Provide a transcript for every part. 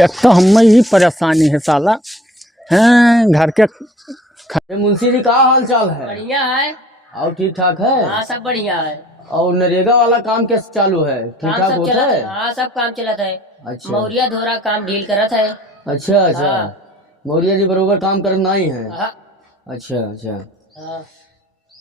एक तो हमें ही परेशानी है साला हैं घर के। मुंशी जी का हाल चाल है? बढ़िया है। और ठीक ठाक है? हाँ सब बढ़िया है। और नरेगा वाला काम कैसे चालू है? ठीक काम ठाक सब होता चलत है। है? हाँ सब काम चलत है। अच्छा मौरिया धोरा काम ढील करत है। अच्छा अच्छा। हाँ। मौर्य जी बरोबर काम करना ही है। हाँ अच्छा अच्छा। हाँ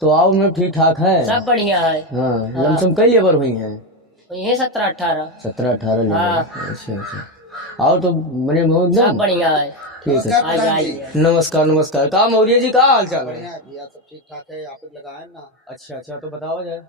तो आओ में ठीक ठाक है? सब बढ़िया है। हाँ लमसम कई लेबर हुई है? ये 17-18। 17-18 लेबर। हाँ। अच्छा अच्छा। आओ तो बने एकदम सब बढ़िया है। ठीक है। आ जाइए। नमस्कार नमस्कार। का मौर्य जी का हाल चाल है? बढ़िया है भैया, सब ठीक ठाक है। आप लोग लगाए ना? अच्छा अच्छा तो बताओ जाए।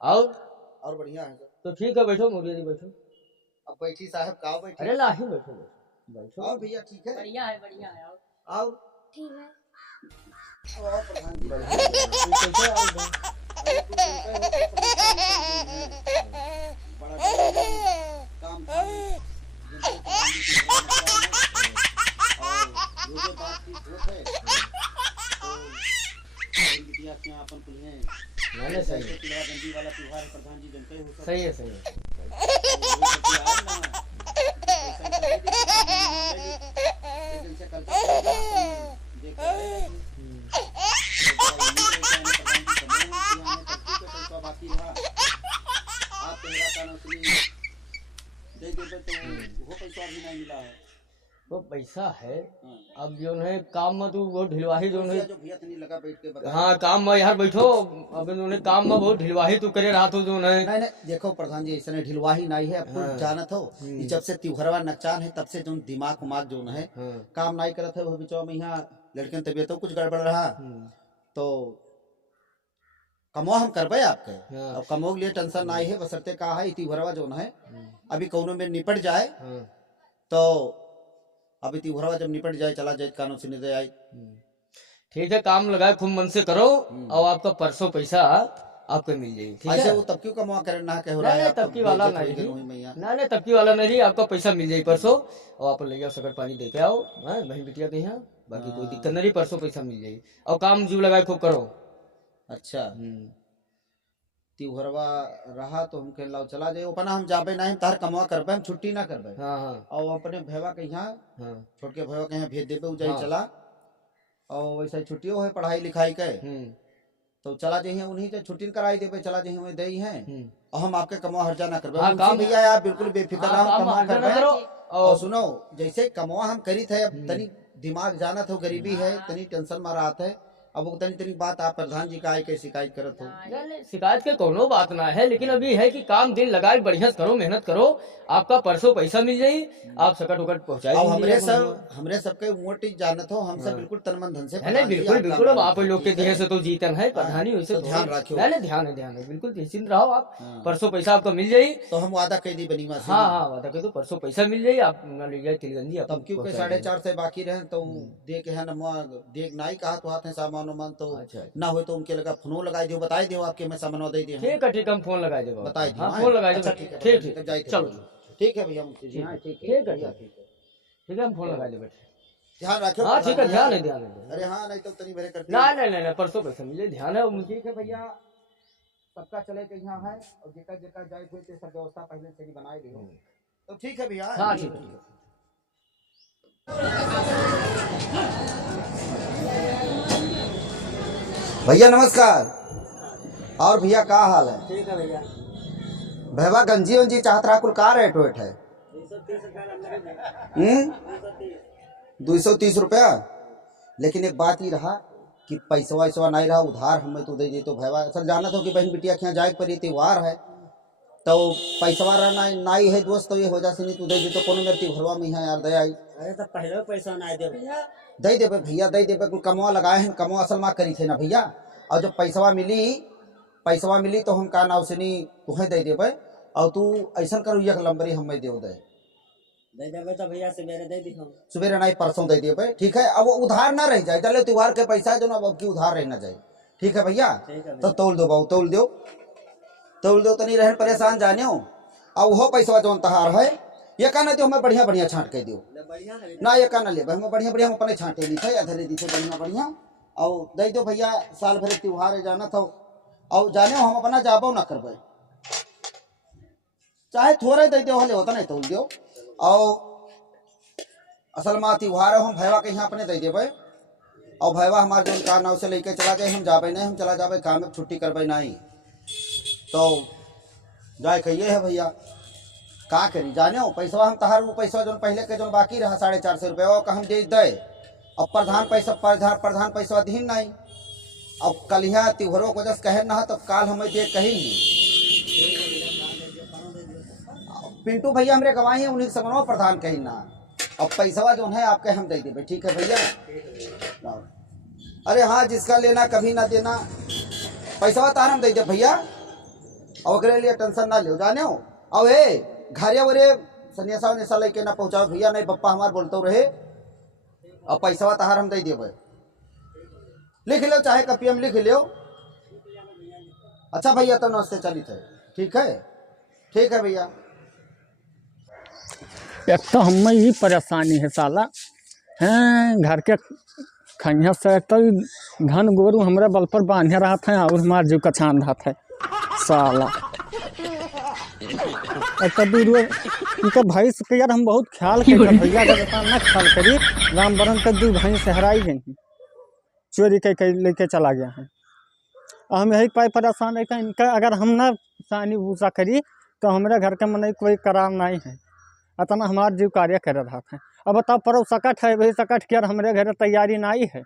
आओ और बढ़िया है सब। तो ठीक है, बैठो मौर्य जी बैठो। अब बैठी साहब, का बैठी? अरे लाही बैठो बैठो बैठो। और भैया ठीक है? बढ़िया है बढ़िया है। और ठीक है। और प्रधान जी बढ़िया है। तू कैसे आओ इधर? अरे तू सुनते हो तो परेशान कर दी है। बड़ा काम था जनता प्रधान जी की और रोजे बात की होत है तो बिटिया के अपन पुलिये नहीं सही है। किला गंजी वाला त्योहार है, प्रधान जी जनते हो सब। सही है सही है। वो पैसा है अब जो है काम में, तू वो ढिलवाही जो है। लगा बैठ के बता। हाँ काम में यार बैठो। अब उन्होंने काम में बहुत ढिलवाही तू करे रहा तो जो है। नहीं नहीं देखो प्रधान जी, ऐसा ढिलवाही नहीं है। आपको हाँ। जानत हो कि जब से त्योहरवा नकचान है तब से जो दिमाग उमाग जो है हाँ। काम नहीं करत है। वो बिचवा में यहाँ लड़कियों तबियत कुछ गड़बड़ रहा तो कमो हम करबे आपके। हाँ। अब कमो के लिए टेंशन नहीं है, बसरते कहा है त्योहरवा जो है अभी कौनो में निपट जाए हाँ। तो अभी त्योहरवा जब निपट जाए चला जाए कानून से नहीं जाए। ठीक है, काम लगाए खूब मन से करो और आपका परसों पैसा आपको मिल जाएगी। ठीक ऐसे है? वो तब क्यों कमा करना है, कह नहीं रहा है नहीं आपको तबकी वाला बेइज्जत नहीं। होई गई मैया। नहीं तबकी वाला नहीं, आपका पैसा मिल जाएगी परसों। और आप ले जाओ शक्कर पानी दे के आओ। हाँ बहन बिटिया के यहाँ बाकी कोई दिक्कत नहीं, परसों पैसा मिल जाएगी। और काम जीव लगाए खूब करो। अच्छा त्योहरवा रहा तो हम कह लाओ चला जाए अपना, हम जाबे नहीं, हम तार कमवा करबे, हम छुट्टी ना करबे। हाँ हाँ और अपने भैया के यहाँ हाँ। छोड़ के भैया के यहाँ भेज देबे, उ जाई हाँ। चला। और वैसे छुट्टियों है पढ़ाई लिखाई के तो चला जाइए उन्हीं से छुट्टी कराई देबे, चला जाइए वही दई है। और हम आपके कमवा हर्जा ना करबे। हाँ, मुंशी काम- भैया आप बिल्कुल बेफिक्र हाँ, हम काम कमवा हर्जा ना करबे। करो। और सुनो जैसे कमवा हम करी थे, अब तनी दिमाग जानत हो गरीबी है, तनी टेंशन में रात है। अब वो तनी तनी बात आप प्रधान जी का आई के शिकायत करत हो। नहीं, शिकायत के कोनो बात ना है, लेकिन अभी है कि काम दिल लगाए बढ़िया से करो, मेहनत करो। आपका परसों पैसा मिल जाये, आप सकट उकट पहुँचाए। अब हमरे सबके मोटी जानत हो, हम सब बिल्कुल तन मन धन से नहीं बिल्कुल बिल्कुल। अब आप लोग के दिए से तो जीतन है प्रधानी, वैसे तो ध्यान रखियो। नहीं ध्यान है बिल्कुल निश्चिंत रहो आप। परसों पैसा आपका मिल जाये। तो हम वादा कह दी बनीमा से। हाँ हाँ वादा कर दो, परसों पैसा मिल जाये, आप ना ले जाए तिलगंजी। तब क्यों के 4.5 से बाकी रहे तो देख है न देख नहीं कहा तो हाथ है सामान वामान तो ना हो तो उनके लगा फोनो लगाई दियो, बताई दियो आपके मैं सामान दे दिया। ठीक है ठीक है, हम फोन लगाए देगा। बताई दियो। हाँ फोन लगाए देगा। ठीक ठीक चलो ठीक है भैया मुंशी जी। हाँ ठीक है ठीक है, हम फोन लगाए देगा। ध्यान रखो। हाँ ठीक है, ध्यान है ध्यान है। अरे हाँ नहीं तो तनी भरे करते। नहीं परसों पैसा मिले, ध्यान है मुझे। ठीक है भैया, सबका चले के यहाँ है और जेकर जेकर जाए हुए सब व्यवस्था पहले से ही बनाई दियो। तो ठीक है भैया। हाँ ठीक है। भैया नमस्कार। और भैया का हाल है? ठीक है भैया। भैया गंजी वंजी चाहत रहा कुल का रेट वेट है? 230 रुपया। लेकिन एक बात ही रहा कि पैसा वैसा नहीं रहा उधार हमें तो दे दे तो भैया असल जाना था कि बहन बिटिया के यहाँ जाए पर त्योहार है तो पैसा रहना नहीं है दोस्त, तो ये हो जाए नहीं तू दे दे तो कोनो मेरे त्योहारवा में यहाँ यार दे आई। अरे तो पहले पैसा नहीं दे दे देवे भैया दे देवे, कुल कमवा लगाए हैं, कमवा असल माँ करी थे ना भैया। और जब पैसा मिली तो हम का नाव से नहीं तुम्हें दे देवे। और तू ऐसा करो एक लंबरी हमें दे देवे तो भैया सवेरे दे दिखाओ। सवेरे नहीं परसों दे देवे। ठीक है, अब उधार ना रह जाए, चले त्योहार के पैसा जो ना अब की उधार रहना चाहिए। ठीक है भैया, तो तोल दो बाबू, तोल दो तो नहीं रहे परेशान जाने हो। अब वो पैसा जो तहार है ये का ना दो हमें बढ़िया बढ़िया छांट के दियो ना, ये का ना ले हमें बढ़िया बढ़िया हम अपने छांटे ली थे अधरे दी थे बढ़िया बढ़िया। और दे दो भैया, साल भर त्योहार है जाना था और जाने हम अपना जाबो ना करबे, चाहे थोड़े दे दो हले होता नहीं तोल दो। और असल में त्योहार है, हम भैया के यहाँ अपने दे देवे और भैया हमारे जो कार नाव से लेके चला जाए, हम जाबे नहीं, हम चला जाबे काम में छुट्टी करबे नहीं, तो जाए कहिए है भैया का करी जाने हो पैसा हम तहार वो पैसा जो पहले के जो बाकी रहा 450 रुपये वो का हम दे दे। अब प्रधान पैसा दीन नहीं, अब कल यहाँ त्योहारों को जस कहे ना तब काल हमें दे कहेंगे। पिंटू भैया हमारे गवाही हैं, उन्हीं समझो प्रधान कहीं ना। अब पैसा जो है आपके हम दे देंगे, ठीक है भैया। अरे हाँ, जिसका लेना कभी ना देना, पैसा तार हम दे दे भैया, और अगले लिए टेंशन ना ले जाने हो। अब हे घरिया वरे सन्यासा वन्यासा लेके ना पहुँचाओ भैया, नहीं पप्पा हमारे बोलते रहे। अब पैसा तार हम दे देवे, लिख लो चाहे कपिया में लिख लो। अच्छा भैया तो नमस्ते चलित है, ठीक है भैया। एक तो हमें ही परेशानी है साला, हैं घर के खैया से तो घन गोरू हमारे बल पर बांधे रहा था और हमारे जीव का छान रहा था साला। तो भैंस के यार हम बहुत ख्याल करते भैया, जब ना ख्याल करी राम बरन के 2 भैंस हराई गई, चोरी के लेके चला गया है। हम यही पाए परेशान है कि इनका अगर हम ना सानी भूसा करी तो हमारे घर के मन कोई करार नहीं है, अतना हमारे जीव कार्य कर रहा था। अब बताओ परव सकट है, वही सकट के हमारे घर तैयारी नहीं है।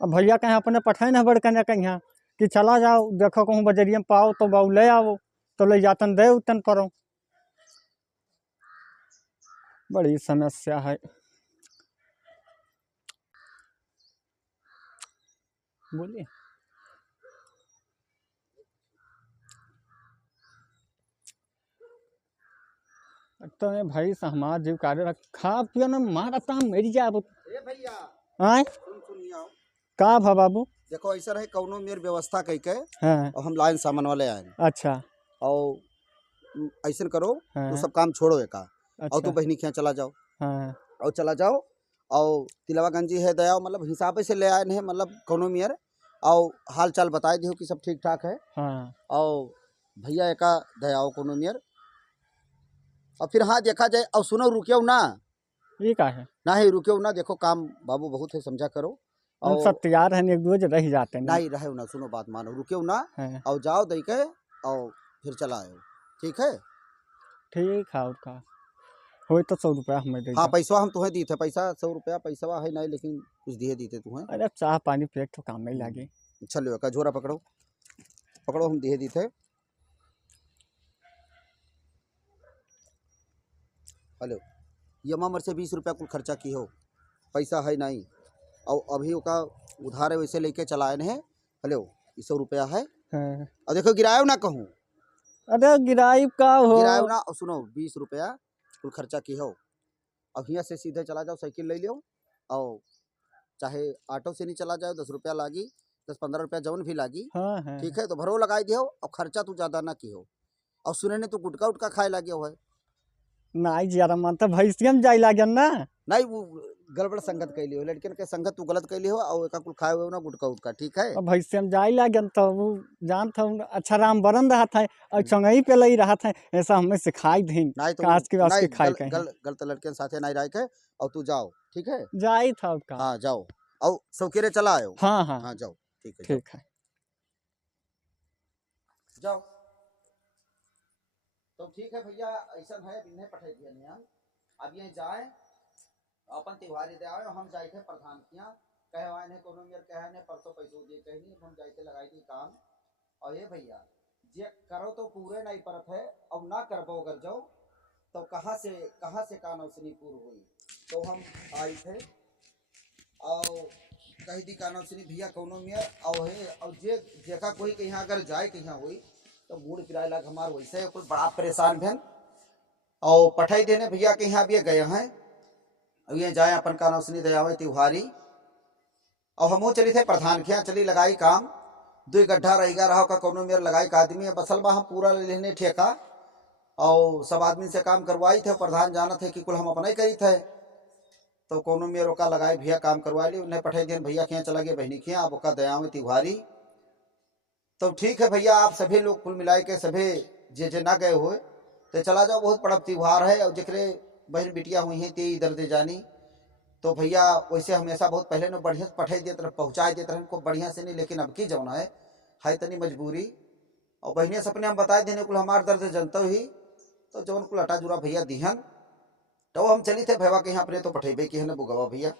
अब भैया कहीं अपने पठाए ना बड़ कन्या कहीं कि चला जाओ देखो कहूँ बजरिया में पाओ तो बाऊ ले आओ, तो ले जातन दे उतन परो। बड़ी समस्या है। बोलिए तो भाई हमारा जीव कार्य खा पियो ना मारता मेरी जा भैया आए सुनिए का भा बाबू। देखो ऐसा रहे कौनो मेर व्यवस्था कह के हाँ और हम लाइन सामान वाले आए। अच्छा और ऐसा करो हाँ तो सब काम छोड़ो एक और अच्छा तू बहनी के यहाँ चला जाओ हाँ और चला जाओ और तिलवा गंजी है दया मतलब हिसाब से ले आए हैं, मतलब कौनो मेयर और हाल चाल बताए दियो कि सब ठीक ठाक है। हाँ और भैया एका दयाओ कोनो मेयर और फिर हाँ देखा जाए। और सुनो रुकियो ना, ये का है ना ही रुकियो ना, देखो काम बाबू बहुत है समझा करो। हम सब तैयार हैं, एक दूज रह जाते हैं नहीं रहे ना, सुनो बात मानो, रुकियो ना हाँ। और जाओ दे के और फिर चला आयो, ठीक है। ठीक है और का हो तो 100 रुपया हमें दे हाँ दो। पैसा हम तुम्हें दी थे, पैसा 100 रुपया पैसा है नहीं, लेकिन कुछ दिए दी थे तुम्हें। अरे चाह पानी पिए तो काम नहीं लगे। चलो का झोरा पकड़ो पकड़ो, हम दिए दी थे। हेलो यमा मर से 20 रुपया कुल खर्चा की हो, पैसा है नहीं और अभी का उधार है वैसे लेके चलाए हैं। हेलो 100 रुपया है हाँ। और देखो गिरायो ना कहूँ, अरे गिराई का हो गिरायो ना। और सुनो 20 रुपया कुल खर्चा की हो। अब यहाँ से सीधे चला जाओ, साइकिल ले लो और चाहे ऑटो से नहीं चला जाओ, 10 रुपया लागी, 10-15 रुपया जवन भी लागी, हाँ हाँ ठीक है। तो भरो लगाई दियो और खर्चा तू ज़्यादा ना की हो। और सुने ने तू गुटका उटका खाए लगे हो है नहीं जरा मन तो भैंसियम जाए लागन ना। नहीं, वो गड़बड़ संगत कैली हो, लड़किन के संगत तू गलत कैली हो और एक कुल खाए हुए ना गुटका उटका, ठीक है। और भैंसियम जाए लागन तो वो जान था अच्छा राम बरन रहा था और चंगई पे लई रहा था, ऐसा हमें सिखाई दी नहीं तो काश के वास्ते नहीं, खाई कहीं गलत लड़के के साथे नहीं रह के और तू जाओ, ठीक है। जाई था उसका। हाँ जाओ और सौकेरे चला आयो। हाँ हाँ हाँ जाओ, ठीक है ठीक है। जाओ। तो ठीक है भैया, ऐसा है इन्हें पठाई दिया नहीं हम अब ये जाए अपन त्योहारी दे आए। हम जाए थे प्रधान के यहाँ कहवाए ने कोनो मेर कहे ने परसों पैसों दे कहीं हम जाए थे लगाई थी काम। और ये भैया जे करो तो पूरे नहीं परत है और ना करबो अगर जाओ तो कहाँ से कानौसनी पूर्ण हुई। तो हम आए थे और कही दी कानौसनी भैया कोनो मेर और है और जे जेका कोई कहीं अगर जाए कहीं हुई तो मूड किराए लग हमार वैसे कोई बड़ा परेशान भेन और पठाई देने भैया के यहाँ भी गए हैं। अब ये जाए अपन कानौसनी दयावे त्योहारी और हमो चली थे प्रधान के यहाँ चली लगाई काम 2 गड्ढा रहेगा रहा का कोनो मेर लगाई का आदमी है बसल बा हम पूरा लेने ठेका और सब आदमी से काम करवाई थे। प्रधान जाना थे कि कुल हम अपना ही करी थे तो कोनो मेर का लगाई भैया काम करवा ली, उन्हें पठाई देन भैया के यहाँ चला गया बहनी के यहाँ अब ओका दयावे त्योहारी। तो ठीक है भैया, आप सभी लोग कुल मिलाए के सभी जे ना गए हुए तो चला जाओ, बहुत बड़ा त्योहार है और जिक्रे बहन बिटिया हुई हैं ते इधर दे जानी। तो भैया वैसे हमेशा बहुत पहले न बढ़िया से पठाई देते रहे, पहुँचाए देते रहे को बढ़िया से नहीं, लेकिन अब की जौना है तनी मजबूरी। और बहनिया से अपने हम बताए देने को हमारे दर्द जनता ही, तो जवन को लटा जुरा भैया दिहन, तो हम चली थे भैया के यहाँ अपने तो पठेबे की है ना बुगवा भैया।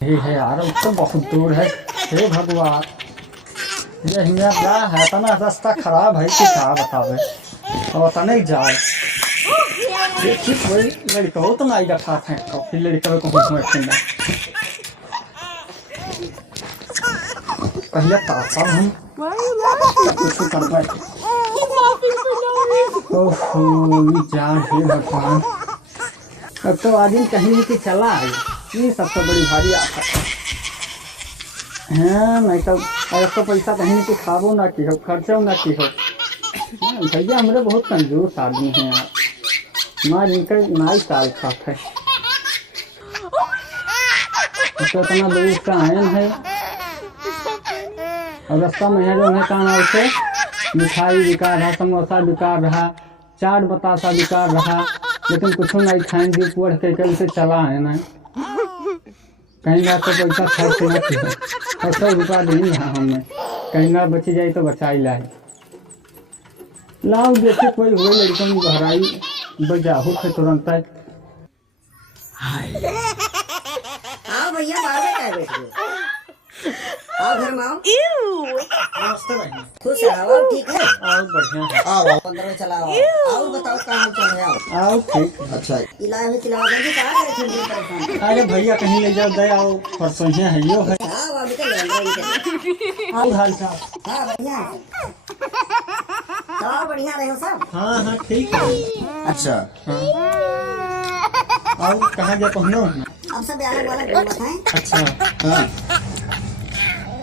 यही है यार, अब तो बहुत दूर है। हे भगवान, ये हियाँ क्या है, तना रास्ता खराब है कि क्या बतावे, और तने जाए देखिए कोई लड़का हो तो नहीं रखा थे, फिर लड़का को पहले तासा हम कुछ कर पाए। ओहो जान हे भगवान, अब तो आदमी कहीं नहीं चला है, ये सबसे बड़ी भारी आफत है। नहीं तो अगर तो पैसा कहीं नहीं खाबो ना की हो, खर्चो ना की हो। भैया हमारे बहुत कंजूस आदमी हैं यार, ना इनका नाई साल खात है, तो इतना दूर का आयन है। और रास्ता में है जो है कहाँ से मिठाई बिका रहा, समोसा बिका रहा, चाट बतासा बिका रहा, लेकिन कुछ नहीं खाएंगे पढ़ के कल से चला है ना, कहीं ना तो पैसा खर्च ना किया, 100 रुपया नहीं रहा हमने, कहीं ना बची जाए तो बचा ही लाए। लाओ देखे कोई हो लड़कों में गहराई बजाहू थे तुरंत। आओ भैया बाहर में क्या बैठ गए? आओ घर में आओ। नमस्ते भाई। खुश रहो, ठीक है? आओ बढ़िया है। आओ 15 चलाओ। आओ बताओ कहाँ हाल चल रहा है? आओ ठीक है। अच्छा इलाज चलाओ जल्दी, कहाँ करे ठंडी परेशान? अरे भैया कहीं ले जाओ दे आओ, परसों ही है यो है। आओ अभी तो लेंगे। आओ हाल चाल। हाँ बढ़िया है। चलाओ बढ़िया रहे हो सब? हाँ हाँ ठीक है। अच्छा आओ कहाँ जा पहुँचो। अब सब अलग अलग बोलत हैं। अच्छा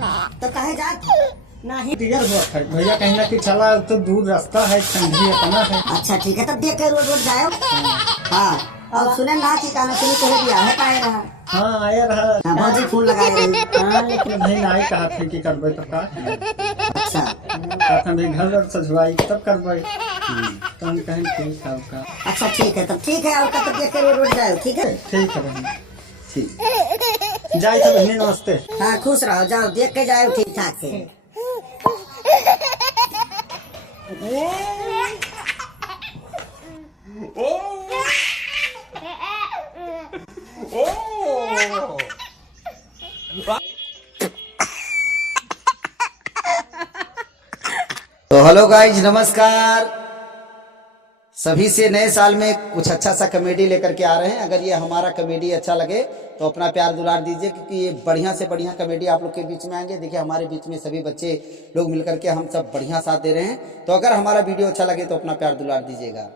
हाँ तो कहे जात? नहीं। क्लियर हुआ है भैया, कहीं ना कि चला तो दूर रास्ता है, ठंडी अपना है। अच्छा ठीक है, तब देख के रोज रोज जाओ। हाँ और सुने ना कि कहना सुनी तुम्हें दिया है पाए रहा। हाँ आया रहा। हाँ बहुत फोन लगाए रही। हाँ लेकिन नहीं नहीं कहा थे कि करबे तो का। अच्छा कहता भी घर वर सजवाई तब करबे, तो हम कहें ठीक है का। अच्छा ठीक है, तब ठीक है, और तब देख के रोज रोज जाओ, ठीक है? ठीक है बहन, ठीक। जाए तो बहनी नमस्ते। हाँ खुश रहो, जाओ देख के जाओ ठीक ठाक से। तो हेलो गाइज नमस्कार, सभी से नए साल में कुछ अच्छा सा कॉमेडी लेकर के आ रहे हैं। अगर ये हमारा कॉमेडी अच्छा लगे तो अपना प्यार दुलार दीजिए, क्योंकि ये बढ़िया से बढ़िया कॉमेडी आप लोग के बीच में आएंगे। देखिए हमारे बीच में सभी बच्चे लोग मिलकर के हम सब बढ़िया साथ दे रहे हैं। तो अगर हमारा वीडियो अच्छा लगे तो अपना प्यार दुलार दीजिएगा।